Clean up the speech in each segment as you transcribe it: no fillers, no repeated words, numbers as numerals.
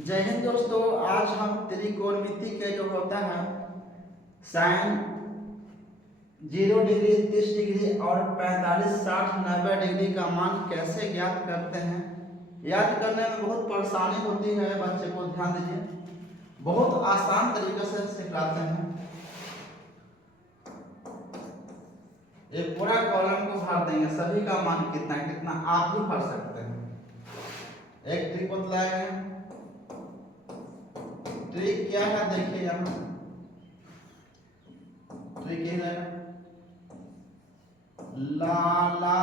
जय हिंद दोस्तों। आज हम त्रिकोणमिति के जो होता है साइन 0 डिग्री 30 डिग्री और 45 60 90 डिग्री का मान कैसे ज्ञात करते हैं। याद करने में बहुत परेशानी होती है, बच्चे को ध्यान दीजिए। बहुत आसान तरीके से सिखाते हैं। ये पूरा कॉलम को भर देंगे, सभी का मान कितना कितना आप भी भर सकते हैं। एक ट्रिक बतलाएंगे। ट्रिक क्या है देखिए, यहाँ ट्रिक ये है लाला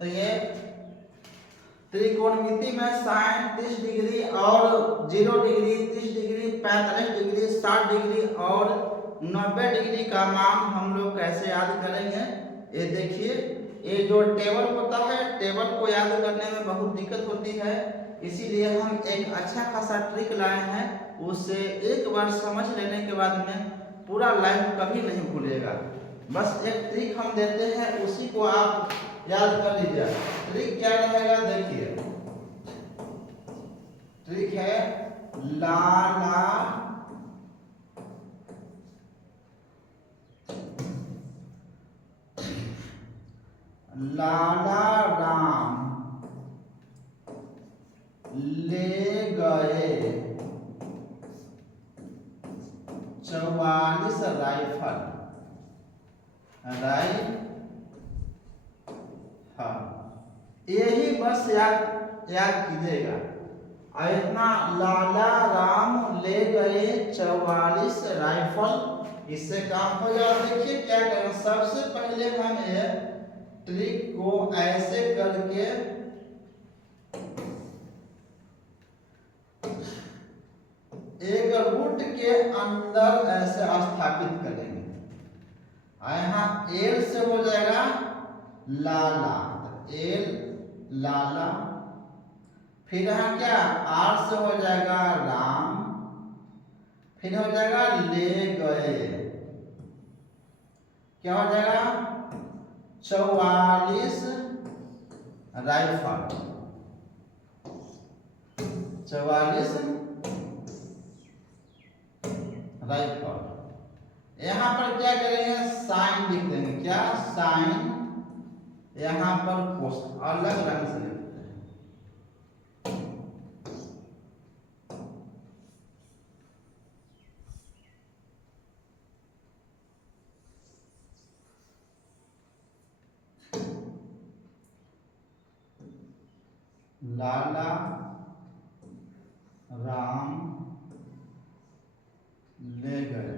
तो ये त्रिकोणमिति में साइन 30 डिग्री और 0 डिग्री 30 डिग्री 45 डिग्री 60 डिग्री और 90 डिग्री का मान हम लोग कैसे याद करेंगे। ये देखिए, ये जो टेबल होता है, टेबल को याद करने में बहुत दिक्कत होती है, इसीलिए हम एक अच्छा खासा ट्रिक लाए हैं। उससे एक बार समझ लेने के बाद में पूरा लाइफ कभी नहीं भूलेगा। बस एक ट्रिक हम देते हैं, उसी को आप याद कर लीजिए। ट्रिक क्या रहेगा देखिए, ट्रिक है लाला लाला राम ले गए 44 राइफल। यही बस याद कीजिएगा। और इतना लाला राम ले गए 44 राइफल, इससे काम हो जाए। देखिए क्या करें, सबसे पहले हम ये ट्रिक को ऐसे करके एक रूट के अंदर ऐसे स्थापित करेंगे। यहाँ एल से हो जाएगा लाला, एल लाला। फिर यहाँ क्या आर से हो जाएगा राम, फिर हो जाएगा ले गए, क्या हो जाएगा 44 राइफल, 44 राइफल। यहाँ पर क्या करेंगे, साइन लिख देंगे। क्या साइन, यहाँ पर कोस अलग रंग से लिखते हैं। लाला राम ले गए।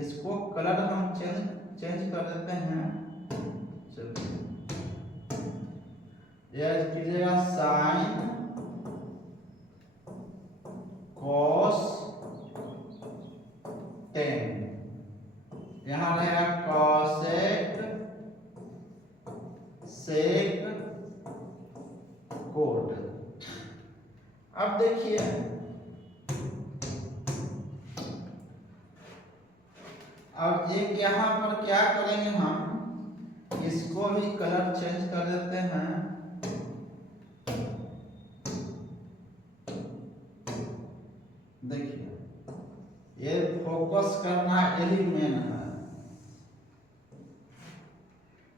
इसको कलर हम चेंज कर देते हैं। चलिए यह कीजिएगा साइन कॉस टेन, यहाँ रहेगा कॉसेक सेक कोट। अब देखिए, अब एक यहाँ पर क्या करेंगे, हम इसको भी कलर चेंज कर देते हैं। देखिए ये फोकस करना यही मेन है।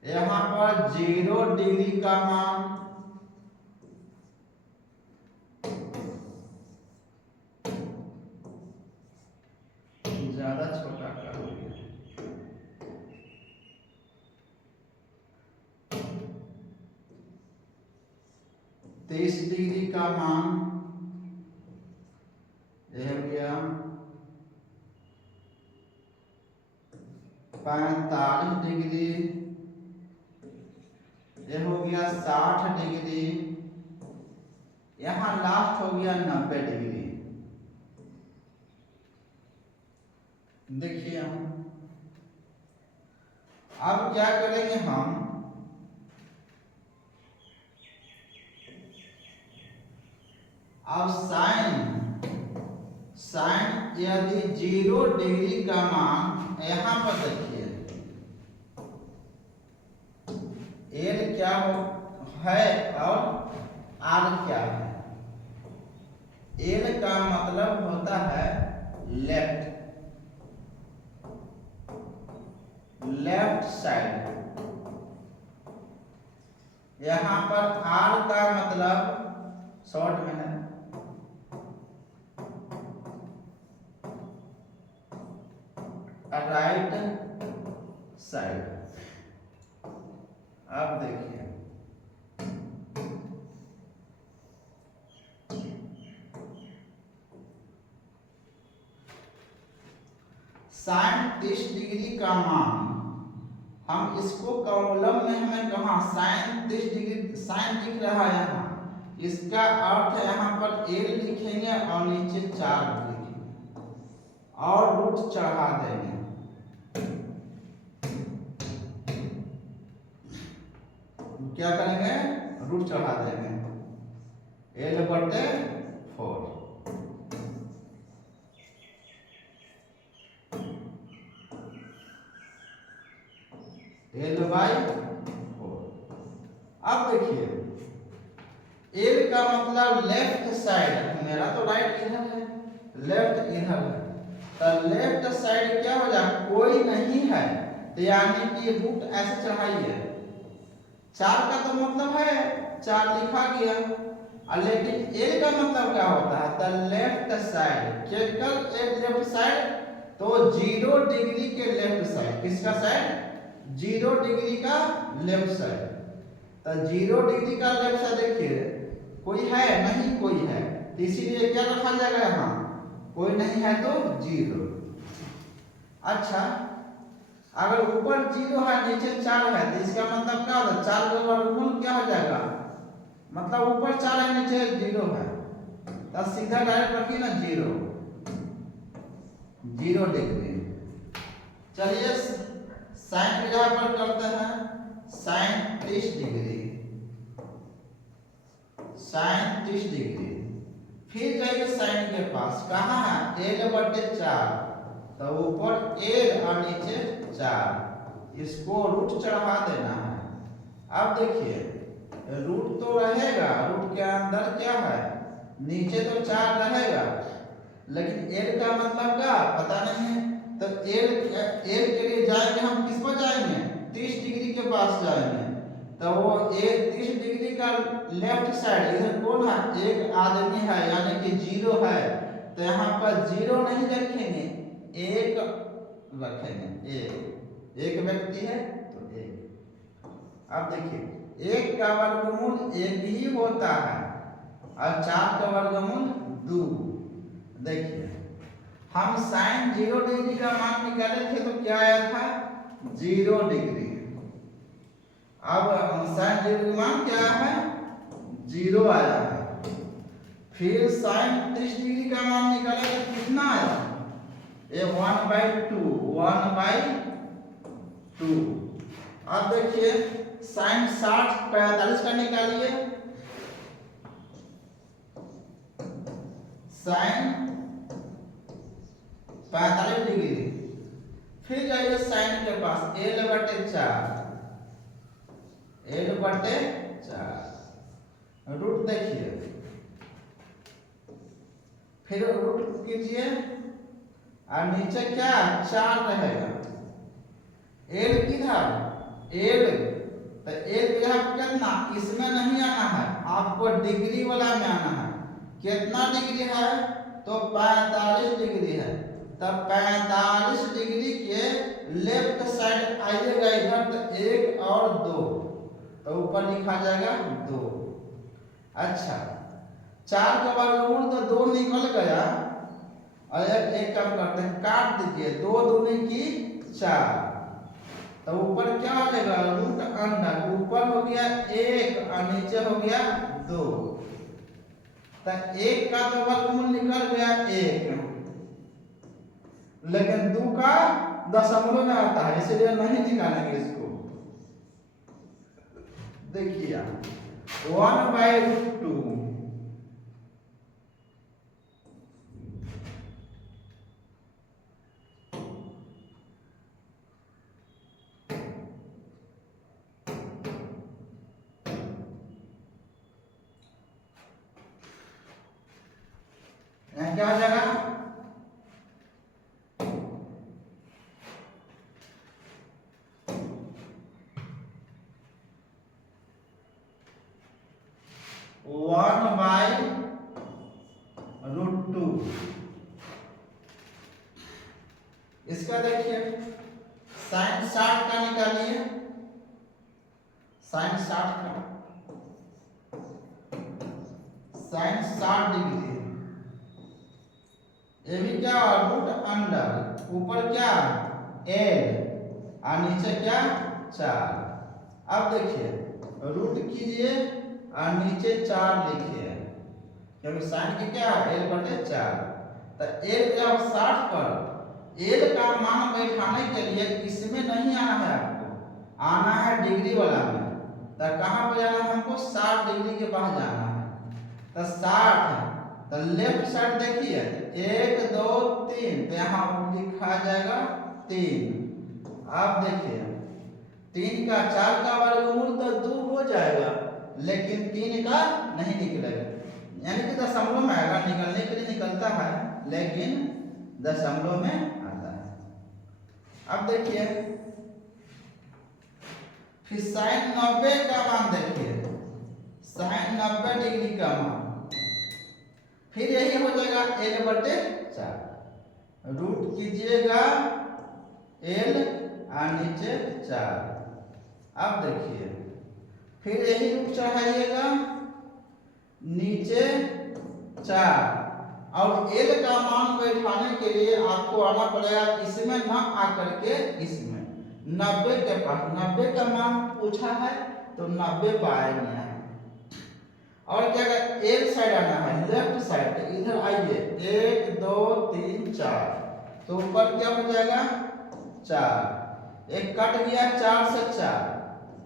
यहाँ पर 0 डिग्री का मान ज्यादा छोटा कर दिया, 30 डिग्री का मान यह हो गया 45 डिग्री, यह हो गया 60 डिग्री, यहाँ लास्ट हो गया 90 डिग्री। देखिए अब क्या करेंगे हम, अब साइन यदि 0 डिग्री का मान, यहाँ पर देखिए एल क्या है और आर क्या है। एल का मतलब होता है लेफ्ट साइड, यहाँ पर आर का मतलब शॉर्ट में है राइट साइड। अब देखिए साइन 30 डिग्री का मान, हम इसको कॉलम में हमें कहा साइन 30 डिग्री, साइन दिख रहा है यहाँ, इसका अर्थ है यहाँ पर एल लिखेंगे और नीचे 4 लिखेंगे और रूट चढ़ा देंगे। क्या करेंगे, रूट चढ़ा देंगे एल बटे 4। L by 4। अब देखिए एल का मतलब लेफ्ट साइड, मेरा तो राइट इधर है, लेफ्ट इधर है, तो लेफ्ट साइड क्या हो जाए, कोई नहीं है, तो यानी कि रूट ऐसे चढ़ाइए। 4 का तो मतलब है 4 लिखा गया, लेकिन एल का मतलब क्या होता है, द लेफ्ट साइड। केवल एक लेफ्ट साइड, तो 0 डिग्री के लेफ्ट साइड, किसका साइड, 0 डिग्री का लेफ्ट साइड। तो 0 डिग्री का लेफ्ट साइड देखिए कोई है नहीं, कोई है, तो इसीलिए क्या रखा जाएगा यहाँ, कोई नहीं है तो 0। अच्छा अगर ऊपर 0 है नीचे 4 है, तो इसका मतलब क्या होगा, 4 का वर्गमूल क्या हो जाएगा, मतलब ऊपर 4 है नीचे 0 है, तो सीधा डायरेक्ट रखिए ना 0 डिग्री। चलिए साइन की जगह पर करते हैं साइन 30 डिग्री, साइन 30 डिग्री। फिर जाइए साइन के पास, कहाँ है, एल बटे 4, तो ऊपर एल और नीचे 4, इसको रूट चढ़ा देना है। अब देखिए रूट तो रहेगा, रूट के अंदर क्या है, नीचे तो 4 रहेगा, लेकिन एल का मतलब क्या पता नहीं है, तो एल के लिए जाएंगे हम, किस पर जाएंगे, 30 डिग्री के पास जाएंगे, तो वो 30 डिग्री का लेफ्ट साइड इधर कौन है, एक आदमी है यानी कि 0 है, तो यहाँ पर 0 नहीं रखेंगे, 1 रखेंगे, एक व्यक्ति है तो 1। अब देखिए 1 का वर्गमूल 1 ही होता है और 4 का वर्गमूल 2। देखिए हम साइन 0 डिग्री का मान निकाले थे तो क्या आया था, 0 डिग्री। अब साइन 0 का मान क्या है, 0 आया है। फिर साइन 30 डिग्री का मान निकाले तो कितना आया, ये 1/2। अब देखिए साइन 60 45 का निकालिए, साइन 45 डिग्री। फिर जाइए साइन के पास, एल बटे 4, रूट देखिए, फिर रूट कीजिए और नीचे क्या 4 रहेगा, एल किधर, एल तो एल यहाँ कितना, इसमें नहीं आना है, आपको डिग्री वाला में आना है। कितना डिग्री है, तो 45 डिग्री है, तब 45 डिग्री के लेफ्ट साइड आइएगा इधर, तो 1 और 2, तो ऊपर लिखा जाएगा 2। अच्छा 4 का वर्गमूल तो 2 निकल गया, और एक काम करते हैं काट दीजिए, 2 दूनी की 4, तो ऊपर क्या हो जाएगा, रूट अंडर, ऊपर हो गया 1 और नीचे हो गया 2, तो 1 का तो वर्गमूल निकल गया 1, लेकिन 2 का दशमलव में आता है, इसलिए नहीं निकालेंगे इसको। देखिए 1/√2 यहाँ क्या हो जाएगा 1/√2। इसका देखिए sin 60 का निकालिए, sin 60 का, sin 60 डिग्री, ये भी क्या रूट अंडर, ऊपर क्या l और नीचे क्या 4। अब देखिए रूट कीजिए और नीचे 4 लिखिए, क्योंकि साइन की क्या है l/4। तो l क्या 60 पर l का मान बैठाने के लिए इसमें नहीं आना है, आपको आना है डिग्री वाला में। तो कहाँ पर जाना है हमको 60 डिग्री के पास जाना है। तो 60, तो लेफ्ट साइड देखिए 1 2 3, तो यहाँ लिखा जाएगा 3। अब देखिए 3 का 4 का वर्गमूल तो 2 हो जाएगा, लेकिन 3 का नहीं निकलेगा, यानी कि दशमलव में आएगा, निकलने के लिए निकलता है लेकिन दशमलव में आता है। अब देखिए फिर sin 90 का मान देखिए, sin 90 डिग्री का मान, फिर यही हो जाएगा l/4, रूट कीजिएगा l और नीचे 4। अब देखिए फिर यही रूट चढ़ाइएगा नीचे 4, और l का मान बैठाने के लिए आपको आना पड़ेगा इसमें ना आकर के इसमें 90 के पास। 90 का मान पूछा है तो 90 पाएंगे। और क्या एक साइड आना है, लेफ्ट साइड, इधर आइए 1 2 3 4, तो ऊपर क्या हो जाएगा 4, एक कट गया 4 से 4,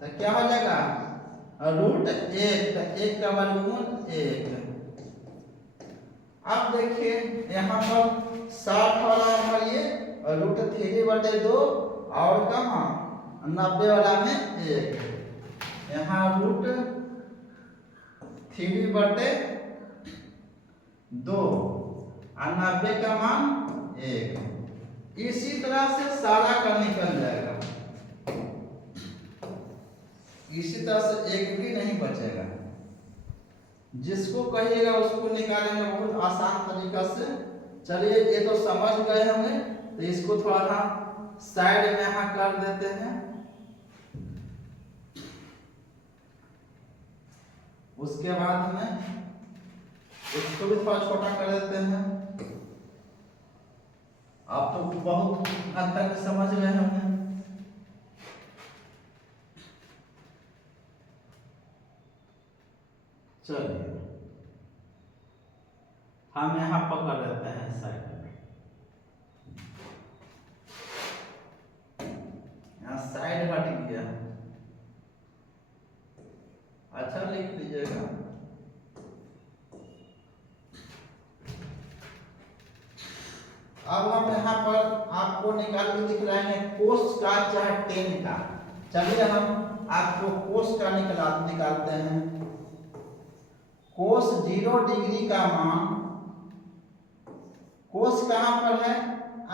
तो क्या हो जाएगा √1, तो 1 का वर्गमूल 1। अब देखिए यहाँ पर 60 वाला भरिए और √3/2, और कहाँ 90 वाला में 1, यहाँ √3/2 और 90 का मान 1। इसी तरह से सारा का निकल जाएगा, इसी तरह से एक भी नहीं बचेगा। जिसको कहिएगा उसको निकालेंगे बहुत आसान तरीका से। चलिए ये तो समझ गए होंगे, तो इसको थोड़ा सा साइड में यहाँ कर देते हैं। उसके बाद में इसको भी थोड़ा छोटा कर देते हैं। आप तो बहुत हद तक समझ गए होंगे। चलिए हम यहाँ पकड़ लेते हैं साइड में, यहाँ साइड हट गया, अच्छा लिख लीजिएगा। अब हम यहाँ पर आपको निकाल के दिख रहे हैं कोस का चाहे टेन का। चलिए हम आपको कोस का निकालते हैं। कोस 0 डिग्री का मान, कोस कहाँ पर है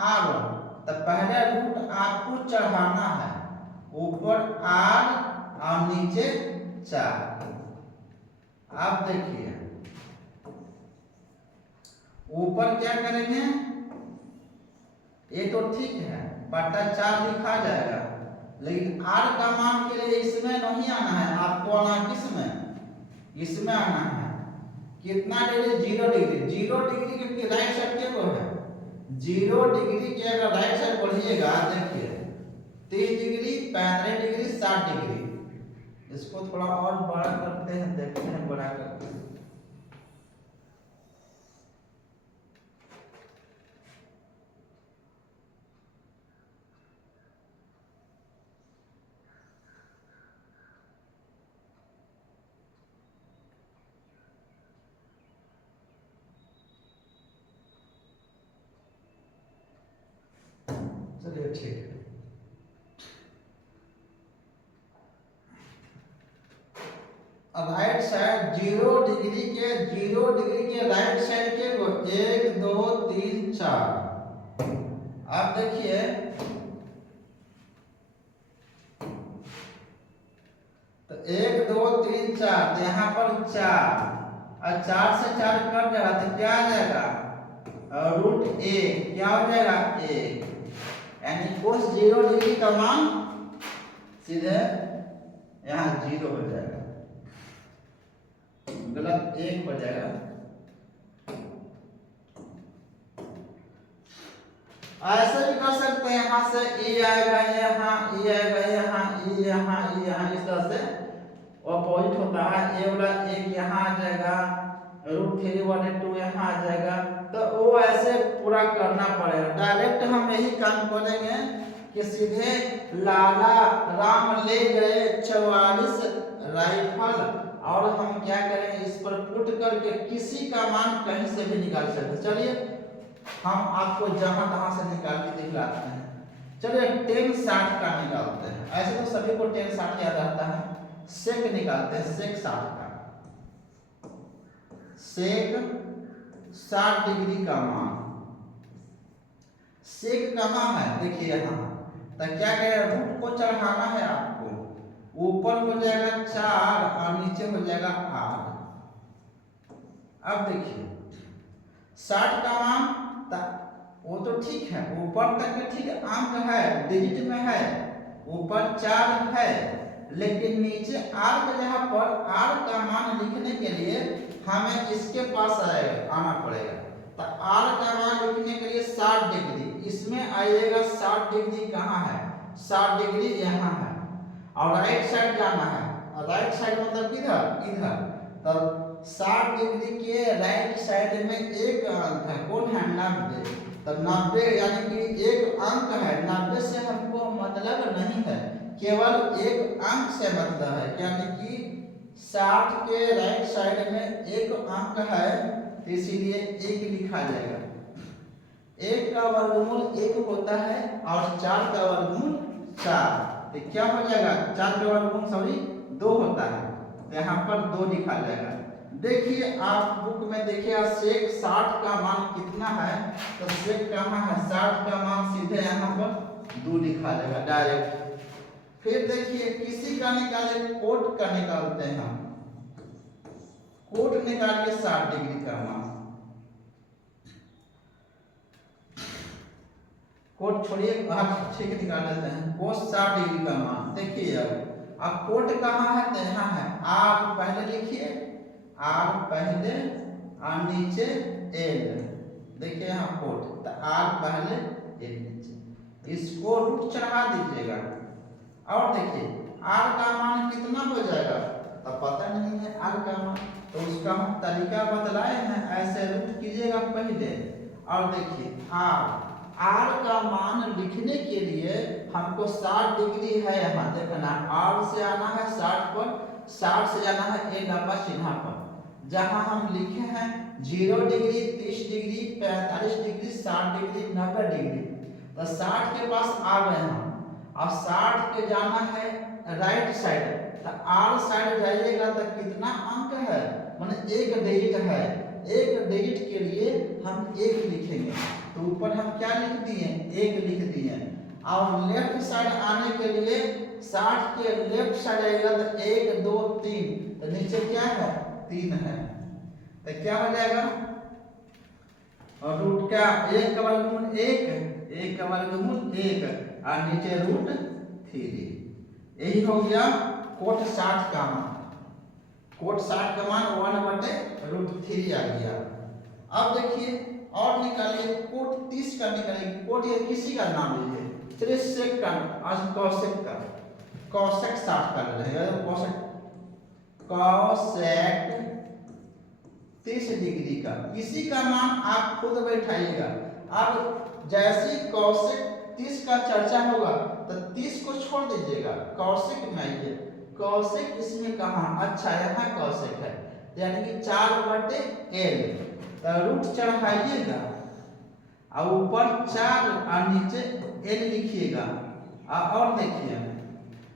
R, तो पहले रूट आपको चढ़ाना है, ऊपर R और नीचे 4। आप देखिए ऊपर क्या करेंगे, ये तो ठीक है बटा 4 लिखा जाएगा, लेकिन R का मान के लिए इसमें नहीं आना है, आपको आना है किसमें, इसमें आना है। कितना डिग्री 0 डिग्री, 0 डिग्री की राइट साइड क्या को है 0 डिग्री की अगर राइट साइड बढ़िएगा देखिए 30 डिग्री 35 डिग्री 60 डिग्री। इसको थोड़ा और बड़ा करते हैं, देखते हैं बड़ा करते हैं। चलिए ठीक है। राइट साइड 0 डिग्री के राइट साइड के 1 2 3 4। अब देखिए तो 1 2 3 4, तो यहाँ पर 4 और 4 से 4 कट जाएगा तो क्या आ जाएगा √1, क्या हो जाएगा 1, यानी cos 0 डिग्री का मान सीधे यहाँ 0 हो जाएगा, गलत 1 हो जाएगा। ऐसे भी कर सकते हैं, यहाँ से e आएगा यहाँ, e आएगा यहाँ, e यहाँ, e यहाँ, इस तरह से अपोजिट होता है। ए वाला 1 यहाँ आ जाएगा, √3 वाले 2 यहाँ आ जाएगा, तो वो ऐसे पूरा करना पड़ेगा। डायरेक्ट हम यही काम करेंगे कि सीधे लाला राम ले गए 44 राइफल, और हम क्या करेंगे इस पर पुट करके किसी का मान कहीं से भी निकाल सकते। चलिए हम आपको जहां तहां से निकाल के दिखलाते हैं। चलिए tan 60 का निकालते हैं। ऐसे तो सभी को tan 60 याद रहता है, सेक निकालते हैं, सेक 60 का। सेक 60 डिग्री का मान, सेक कहाँ है देखिए यहाँ, तो क्या करें रूट को चढ़ाना है आपको, ऊपर हो जाएगा 4 और नीचे हो जाएगा 8। अब देखिए 60 का मान वो तो ठीक है, ऊपर तक के ठीक अंक है, डिजिट में है, ऊपर 4 है, लेकिन नीचे r के जगह पर r का मान लिखने के लिए हमें इसके पास आना पड़ेगा। तो r का मान लिखने के लिए 60 डिग्री, इसमें आइएगा 60 डिग्री कहाँ है, 60 डिग्री यहाँ है, और राइट साइड जाना है, और राइट साइड मतलब किधर, इधर। तो 60 डिग्री के राइट साइड में एक अंक है, कौन है 90, तो 90 यानी कि एक अंक है, 90 से हमको मतलब नहीं है, केवल एक अंक से मतलब है, यानी कि 60 के राइट साइड में एक अंक है, तो इसीलिए 1 लिखा जाएगा। 1 का वर्गमूल 1 होता है और 4 का वर्गमूल 4, तो क्या हो जाएगा 4 का वर्गमूल 2 होता है, तो यहाँ पर 2 लिखा जाएगा। देखिए आप बुक में देखिए सेक 60 का मान कितना है, तो सेक कहाँ है, 60 का मान सीधे यहाँ पर 2 लिखा जाएगा डायरेक्ट। फिर देखिए किसी का निकाले, कोट का निकालते हैं हम, कोट निकालिए 60 डिग्री का मान, कोट छोड़िए, ठीक निकाल लेते हैं, कोस 60 डिग्री का मान। देखिए अब कोट कहाँ है, तो यहाँ है, आप पहले लिखिए, r पहले और नीचे l, देखिए यहाँ कोट, तो r पहले l नीचे, इसको रूट चढ़ा दीजिएगा, और देखिए r का मान कितना हो जाएगा, तो पता नहीं है r का मान, तो उसका हम तरीका बतलाए हैं, ऐसे रूट कीजिएगा पहले, और देखिए r का मान लिखने के लिए हमको 60 डिग्री है, यहाँ देखना r से आना है 60 पर, 60 से जाना है a लंबा चिन्ह पर, जहां हम लिखे हैं 0 degree, 30 degree, 45 degree, 60 degree, 90 degree, तो 60 के पास आ गए हम, अब 60 के जाना है राइट साइड, तो r साइड जाइएगा तो कितना अंक है, माने एक डिजिट है, एक डिजिट के लिए हम 1 लिखेंगे, तो ऊपर हम क्या लिख दिए 1 लिख दिए, और लेफ्ट साइड आने के लिए 60 के लेफ्ट साइड आएगा तो 1 2 3, तो नीचे क्या है 3 है, तो क्या हो जाएगा, और रूट का 1 का वर्गमूल 1 का वर्गमूल 1 और नीचे √3, यही हो गया कोट 60 का मान, कोट 60 का मान 1/√3 आ गया। अब देखिए और निकालिए कोट 30 का निकालिए, कोट ये किसी का नाम लीजिए, चलिए सेक का, आज कौशिक का, कौशिक 60 का ले लेंगे, कौशिक 30 डिग्री का, इसी का मान आप खुद बैठाइएगा। अब जैसे कौशिक 30 का चर्चा होगा तो 30 को छोड़ दीजिएगा, कौशिक में आइए, कौशिक इसमें कहाँ, अच्छा यहाँ कौशिक है, यानी कि 4/l, तो रूट चढ़ाइएगा, और ऊपर 4 और नीचे n लिखिएगा। और देखिए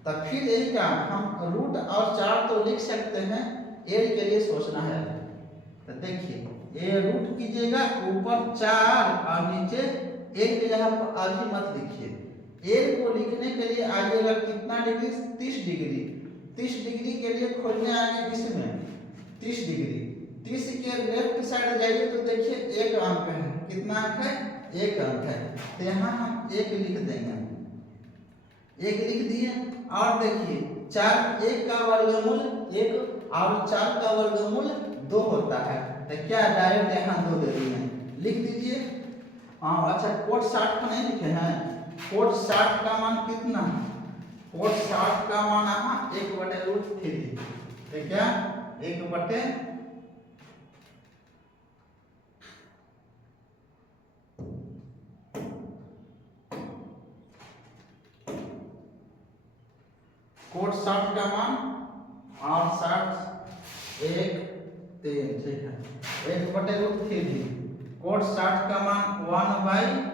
तो फिर यही काम हम रूट और 4 तो लिख सकते हैं, n के लिए सोचना है। तो देखिए ये रूट कीजिएगा, ऊपर 4 और नीचे n के जगह पर अभी मत लिखिए। n को लिखने के लिए आइएगा कितना डिग्री, 30 डिग्री। 30 डिग्री के लिए खोलने आएंगे इसमें 30 डिग्री। 30 के लेफ्ट साइड जाइए तो देखिए एक अंक है, कितना अंक है, एक अंक है। तो यहाँ हम एक लिख देंगे, एक लिख दिए। और देखिए 4 1 का वर्गमूल 1 और 4 का वर्गमूल 2 होता है। तो क्या डायरेक्ट यहाँ 2 दे दिए, लिख दीजिए। अच्छा कोट 60 को नहीं लिखे हैं, कोट 60 का मान कितना, कोट 60 का मान यहाँ 1/√3। तो क्या 1/, कोट 60 का मान और 60 1 3, ठीक है, 1/√3। कोट 60 का मान 1/,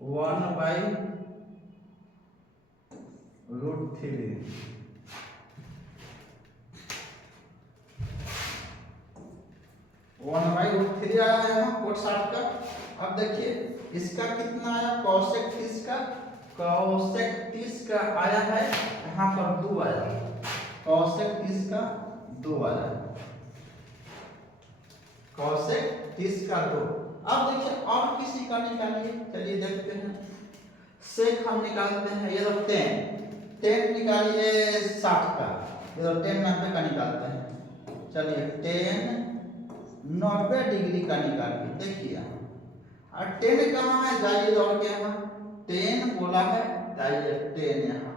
√3। √3 आया है यहाँ कोट 60 का। अब देखिए इसका कितना आया, कौशेक 30 का, कौशेक 30 का आया है यहाँ पर 2 आया, कौशेक 30 का 2 आया, कौशेक 30 का 2। अब देखिए और किसी का निकालिए, चलिए देखते हैं। सेक हम निकालते हैं, ये तो 10 निकालिए 60 का, ये तो 10 90 का निकालते हैं। चलिए 10 90 डिग्री का निकालिए। देखिए और 10 कहाँ है, जाइए दौड़ के यहाँ 10 बोला है, जाइए 10 यहाँ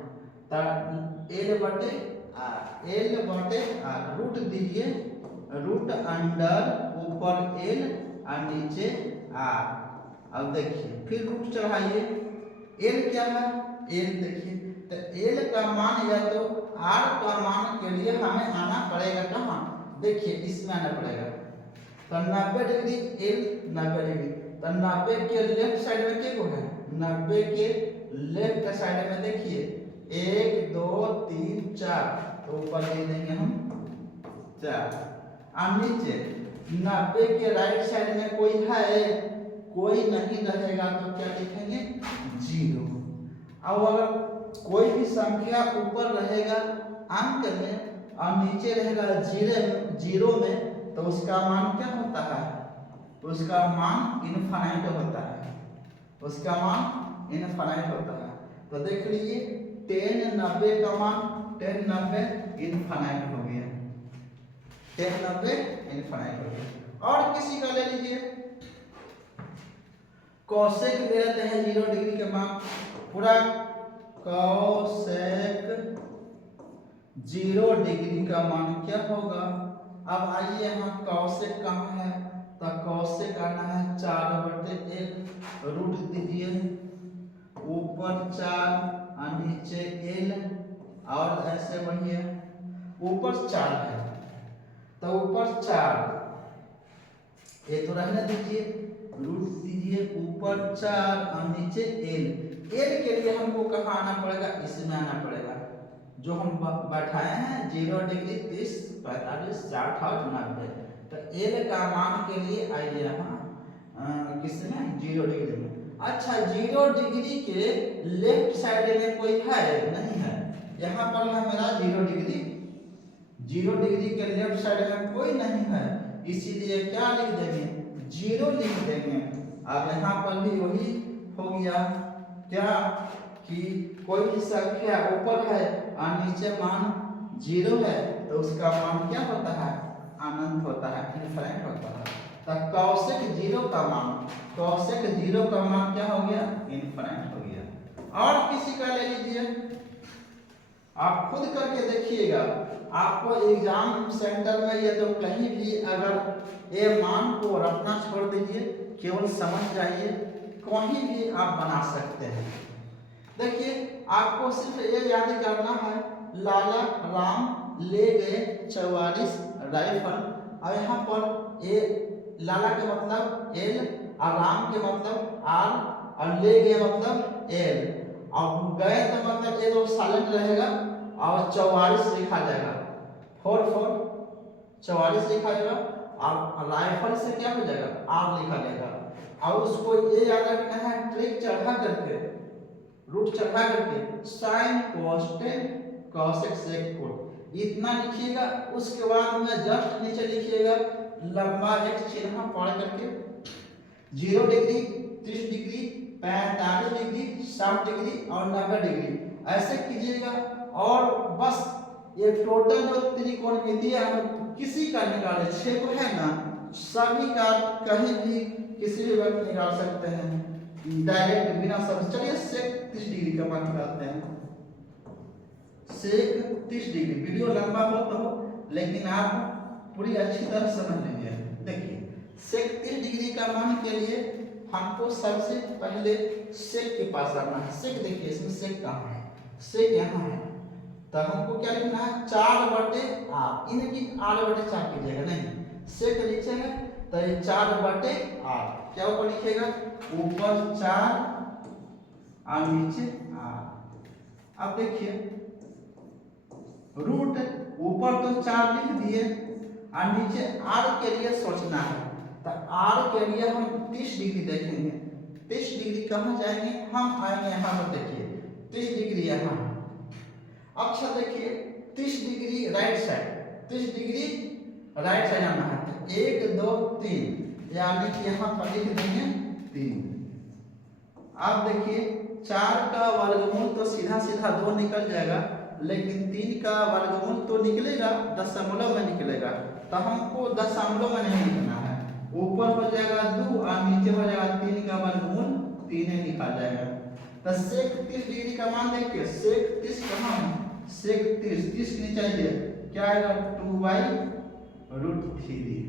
L/R रूट दीजिए, रूट अंडर ऊपर L और नीचे R। अब देखिए फिर रूट चढ़ाइए, L क्या है, L देखिए तो L का मान या तो R का मान के लिए हमें आना पड़ेगा कहाँ, देखिए इसमें आना पड़ेगा। तो 90 डिग्री L 90 डिग्री, तो 90 के लेफ्ट साइड में क्या है, 90 के लेफ्ट साइड में देखिए 1 2 3 4, तो ऊपर लिख देंगे हम 4। और नीचे 90 के राइट साइड में कोई है, कोई नहीं रहेगा तो क्या लिखेंगे, 0। अब अगर कोई भी संख्या ऊपर रहेगा अंक में और नीचे रहेगा 0 में, तो उसका मान क्या होता है, उसका मान इनफाइनाइट होता है, उसका मान इनफाइनाइट होता है। तो देख लीजिए 10 90 का मान 10 90 इनफाइनाइट हो गया, 10 90 इनफाइनाइट हो गया। और किसी का ले लीजिए, कौशेक ले लेते हैं 0 डिग्री के मान पूरा, कौशेक 0 डिग्री का मान क्या होगा। अब आइए यहाँ कौशेक कहाँ है, तो कौशेक आना है 4/1, रूट दीजिए, ऊपर 4 और नीचे L और ऐसे बढ़िए, ऊपर 4 है तो ऊपर 4, ये तो रहने दीजिए, रूट दीजिए, ऊपर 4 और नीचे L के लिए हमको कहाँ आना पड़ेगा, इसमें आना पड़ेगा जो हम बैठाए हैं 0 डिग्री 30 45 60 और 90। तो L का मान के लिए आइए यहाँ किसमें, 0 डिग्री में। अच्छा 0 डिग्री के लेफ्ट साइड में कोई है, नहीं है, यहाँ पर है मेरा 0 डिग्री, 0 डिग्री के लेफ्ट साइड में कोई नहीं है, इसीलिए क्या लिख देंगे, 0 लिख देंगे। अब यहाँ पर भी वही हो गया क्या कि कोई भी संख्या ऊपर है और नीचे मान 0 है, तो उसका मान क्या होता है, अनंत होता है, इनफाइनाइट होता है। तो कौशेक 0 का मान, कौशेक 0 का मान क्या हो गया, इनफाइनाइट हो गया। और किसी का ले लीजिए, आप खुद करके देखिएगा, आपको एग्जाम सेंटर में या तो कहीं भी अगर ये मान को रखना छोड़ दीजिए, केवल समझ जाइए, कहीं भी आप बना सकते हैं। देखिए आपको सिर्फ ये याद करना है, लाला राम ले गए 44 राइफल। और यहाँ पर ए लाला के मतलब एल और राम के मतलब आर और ले गए मतलब एल, और गए तो मतलब ये तो साइलेंट रहेगा और 44 लिखा जाएगा, 44 लिखा जाएगा, और राइफल से क्या हो जाएगा आर लिखा जाएगा। और उसको ये याद रखना है ट्रिक चढ़ा करके, रूट चढ़ा करके साइन कोस्टेन कॉसेक सेक कोट इतना लिखिएगा। उसके बाद में जस्ट नीचे लिखिएगा लंबा एक चिन्ह पढ़ करके 0 डिग्री, 30 डिग्री, 45 डिग्री, 60 डिग्री और 90 डिग्री ऐसे कीजिएगा। और बस ये टोटल जो त्रिकोणमितीय किसी का निकाले 6 को है ना, सभी का कहीं भी किसी भी वक्त निकाल सकते हैं डायरेक्ट बिना सब। चलिए सेक 30 डिग्री का मान निकालते हैं। सेक 30 डिग्री, वीडियो लंबा हो तो लेकिन आप पूरी अच्छी तरह समझ लीजिए। देखिए सेक 30 डिग्री का मान के लिए हमको सबसे पहले सेक के पास आना है। सेक देखिए इसमें सेक कहाँ है, सेक यहाँ है, तो हमको क्या लिखना है 4/8, इनकी 8/4 कीजिएगा, नहीं सेक लिखेंगे तो ये 4/8 क्या ऊपर लिखेगा, ऊपर 4 और नीचे 8। अब देखिए रूट ऊपर तो 4 लिख दिए और नीचे आर के लिए सोचना है, तो आर के लिए हम 30 डिग्री देखेंगे। 30 डिग्री कहाँ जाएंगे, हम आएंगे यहाँ पर, देखिए 30 डिग्री यहाँ। अच्छा देखिए 30 degree right side, 30 degree right side आना है, 1 2 3 यानी कि यहाँ पर लिख देंगे 3। अब देखिए 4 का वर्गमूल तो सीधा सीधा 2 निकल जाएगा, लेकिन 3 का वर्गमूल तो निकलेगा, दशमलव में निकलेगा, तो हमको दशमलव में नहीं लिखना है। ऊपर हो जाएगा 2 और नीचे हो जाएगा 3 का वर्गमूल 3 लिखा जाएगा। तो सेक 30 डिग्री का मान देखिए, सेक 30 कहाँ है, सेक 30 की नीचे आइए क्या आएगा 2/√3।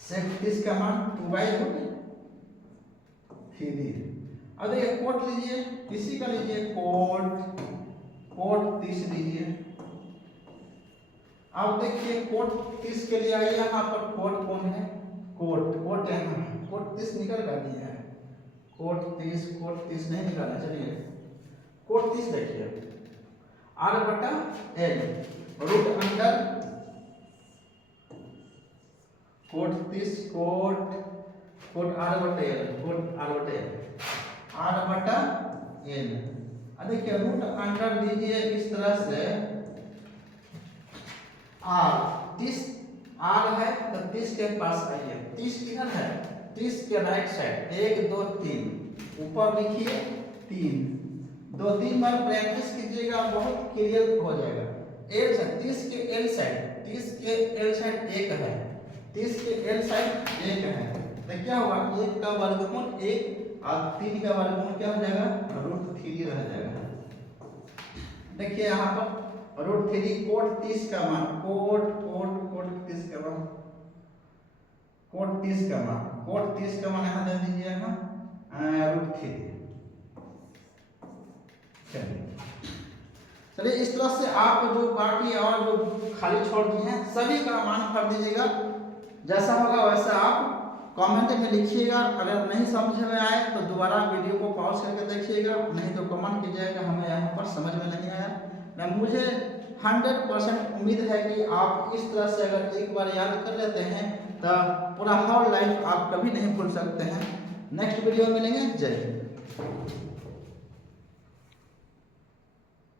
सेक 30 का मान 2/√3। अब देखिए कोट लीजिए, किसी का लीजिए कोट 30 लीजिए। अब देखिए कोट 30 के लिए आइए, यहाँ पर कोट कौन है, कोट यहाँ है, कोट 30 निकल कर दिया है, कोट 30 नहीं निकाला। चलिए कोट 30 देखिए R/L root under coat 30 coat R/L अब देखिए रूट अंडर दीजिए इस तरह से R 30 R है तो 30 के पास आइए, 30 किधर है, 30 के राइट साइड 1 2 3 ऊपर लिखिए 3, 2-3 बार प्रैक्टिस कीजिएगा, बहुत क्लियर हो जाएगा। 30 के L साइड 1 है, 30 के L साइड 1 है, तो क्या होगा 1 का वर्गमूल 1 और 3 का वर्गमूल क्या हो जाएगा √3 रह जाएगा। देखिए यहाँ पर √3 कोट 30 का मान, कोट 30 का मान, कोट 30 का मान यहाँ दे दीजिए यहाँ √3। चलिए इस तरह से आप जो बाकी और जो खाली छोड़ दिए हैं सभी का मान भर दीजिएगा। जैसा होगा वैसा आप कमेंट में लिखिएगा। अगर नहीं समझ में आए तो दोबारा वीडियो को पॉज करके देखिएगा, नहीं तो कमेंट कीजिएगा हमें यहाँ पर समझ में नहीं आया। मुझे 100% उम्मीद है कि आप इस तरह से अगर एक बार याद कर लेते हैं तो पूरा होल लाइफ आप कभी नहीं भूल सकते हैं। नेक्स्ट वीडियो में मिलेंगे। जय हिंद।